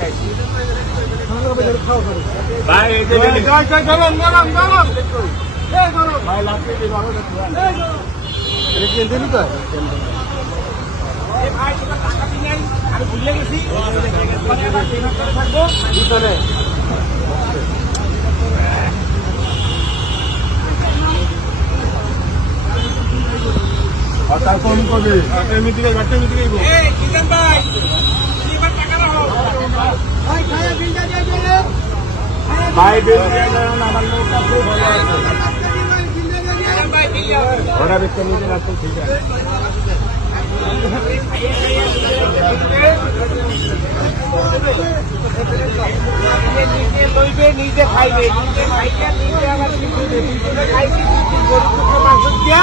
খাইছি ভাই এই যে ভাই লাগছে যে ভালো ভাই তোমার টাকা দিই নাই আমি ভুলে গেছি থাকবো ভিতরে আর কোন কবে মিটিং এই কিষান ভাই এবার টাকা রাখো ভাই খায়া বিলটা দিয়ে চলে ভাই বিল দিয়ে দেন আমার লোক আছে ভালো আছে কিষান ভাই বিল ওরা বিক্রি নিতে রাখতে ঠিক আছে নিজে লইবে নিজে খাইবে নিজে খাইয়া নিজে আবার দুজনে খাইছি গরু মাংস দিয়া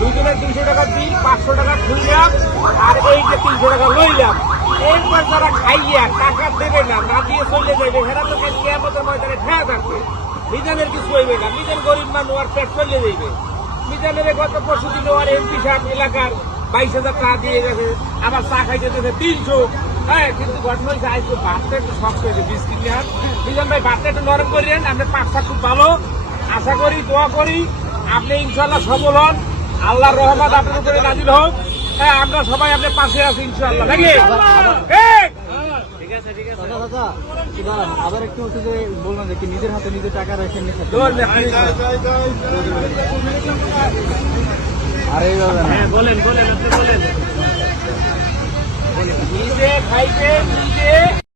দুজনের 200 টাকা দিই 500 টাকা খুললাম আর এই যে 300 টাকা লইলাম একবার যারা খাইয়া টাকা দেবে না না দিয়ে চলে যাবে হেরা তো কেয়ামতের ময়দানে ঠেয়া থাকবে মিজানের কিছু হইবে না মিজান গরিব মানুষ আর পেট চলে যাইবে মিজানের গত পরশু দিন আর এমপি সাহেব এলাকার 22,000 টাকা দিয়ে গেছে আবার চা খাইতে দিয়েছে 300 হ্যাঁ কিন্তু ঘটনা হয়েছে আজকে ভাতটা একটু শক্ত হয়েছে বিস্কিট নেওয়ার মিজান ভাই ভাতটা একটু নরম করিলেন আপনার পাকটা খুব ভালো আশা করি দোয়া করি আপনি ইনশাল্লাহ সফল হন আল্লাহর রহমত আপনার উপরে নাজিল হোক হ্যাঁ আমরা সবাই আপনার পাশে আছি ইনশাআল্লাহ নাকি ঠিক আছে ঠিক আছে আবার একটু হচ্ছে যে বললাম যে নিজের হাতে নিজের টাকা রেখে বলেন বলেন আপনি বলেন নিজে খাইতে নিজে